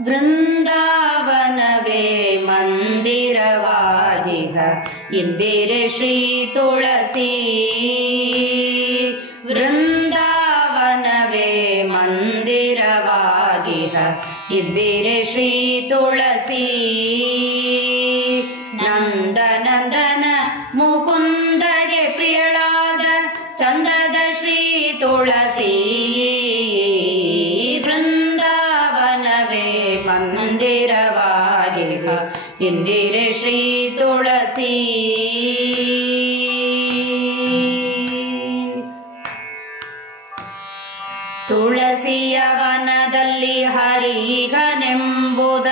ವೃಂದಾವನವೇ ಮಂದಿರವಾಗಿಹ ಇಂದಿರೆ ಶ್ರೀ ತುಳಸಿ. ವೃಂದಾವನವೇ ಮಂದಿರವಾಗಿಹ ಇಂದಿರೆ ಶ್ರೀ ತುಳಸಿ. ನಂದನಂದನ ಮುಕುಂದಗೆ ಪ್ರಿಯಳಾದ ಚಂದದ ಶ್ರೀ ತುಳಸಿ. ವೃಂದಾವನವೇ ಮಂದಿರವಾಗಿಹ ಇಂದಿರೆ ಶ್ರೀ ತುಳಸಿ. ತುಳಸಿಯ ವನದಲ್ಲಿ ಹರಿಹನೆಂಬುದ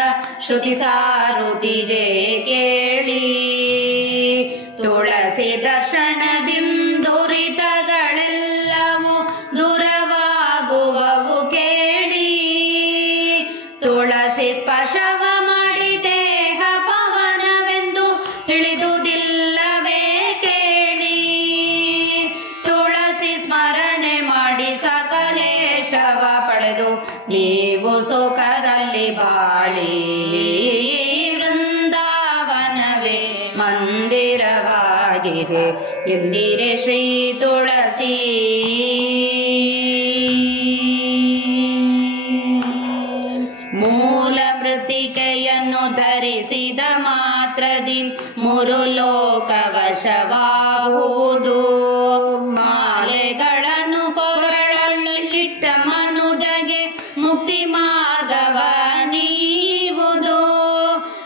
ಶ್ರುತಿ ಸಾರುತ್ತಿದೆ ಕೇಳಿ. ತುಳಸಿ ದರ್ಶನದಿಂದುರಿತಗಳೆಲ್ಲವೂ ದೂರವಾಗುವವು ಕೇಳಿ. ತುಳಸಿ ಸ್ಪರ್ಶವ ಮಾಡಿ ದೇಹ ಪವನವೆಂದು ತಿಳಿದುದಿಲ್ಲವೇ ಕೇಳಿ. ತುಳಸಿ ಸ್ಮರಣೆ ಮಾಡಿ ಸಕಲೇಶವ ಪಡೆದು ನೀವು ಸುಖದಲ್ಲಿ ಬಾಳಿ. ವೃಂದಾವನವೇ ಮಂದಿರವಾಗಿವೆ ಎಂದಿರೆ ಶ್ರೀ ತುಳಸಿ. ಮೂಲ ಮೃತ್ತಿಕೆಯನ್ನು ಧರಿಸಿದ ಮಾತ್ರದಿ ಮೂರು ಲೋಕ ವಶವಾಗುವುದು. ಮಾಲೆಗಳನ್ನು ಕೊರಳಲ್ಲಿಟ್ಟ ಮನುಜಗೆ ಮುಕ್ತಿ ಮಾರ್ಗವ ನೀವುದು.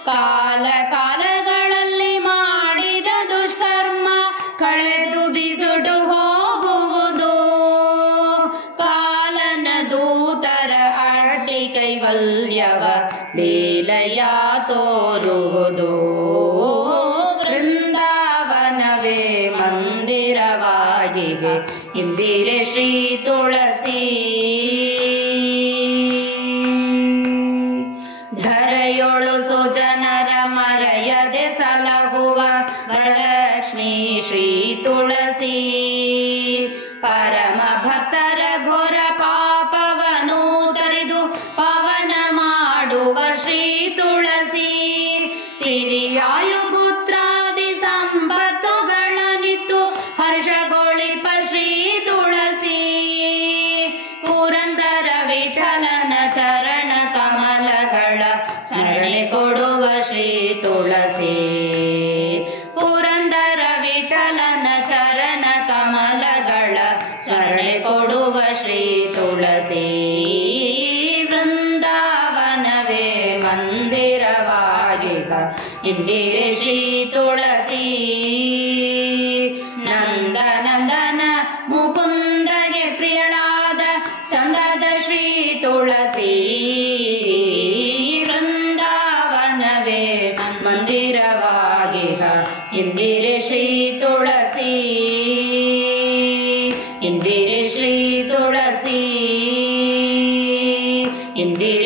ಕಾಲ ಕಾಲಗಳಲ್ಲಿ ಮಾಡಿದ ದುಷ್ಕರ್ಮ ಕಳೆದು ಬಿಸುಡು ಹೋಗುವುದು. ಕಾಲನ ದೂತರ ಅಡ್ಡಿ ಕೈವಲ್ಯವ ಲೀಲೆಯ ತೋರುವುದು. ವೃಂದಾವನವೇ ಮಂದಿರವಾಗಿವೆ ಇಂದಿರೆ ಶ್ರೀ ತುಳಸಿ. ಧರೆಯೊಳು ಸುಜನರ ಮರೆಯದೆ ಸಲಹುವ ವರಲಕ್ಷ್ಮೀ ಶ್ರೀ ತುಳಸಿ. ಪರಮ ಭಕ್ತರ ಘೋರ ಪಾಪವನು ತರಿದು ಪವನ ಮಾಡುವ ಶ್ರೀ ತುಳಸಿ. ಸಿರಿಯಾಯು ಪುತ್ರಾದಿ ಸಂಪತ್ತುಗಳನಿತ್ತು ಹರ್ಷಗೊಳಿಪ ಶ್ರೀ ತುಳಸಿ. ಪುರಂದರ ವಿಠಲನ ಚರಣ ಕಮಲಗಳ ಸ್ಮರಣೆ ಕೊಡುವ ಶ್ರೀ ತುಳಸಿ. ಪುರಂದರ ವಿಠಲನ ಚರಣ ಕಮಲಗಳ ಸ್ಮರಣೆ ಕೊಡುವ ಶ್ರೀ ತುಳಸಿ. ವೃಂದಾವನವೇ ಮಂದಿರವಾಗಿಹ ಇಂದಿರೆ ಶ್ರೀ ತುಳಸಿ. ನಂದನಂದನ ಮುಕುಂದಗೆ ಪ್ರಿಯಳಾದ ಚಂದದ ಶ್ರೀ ತುಳಸಿ. ವೃಂದಾವನವೇ ಮಂದಿರವಾಗಿಹ ಇಂದಿರೆ ಶ್ರೀ ತುಳಸಿ. ಇಂದಿರೆ ಶ್ರೀ ತುಳಸಿ. ಇಂದಿರೆ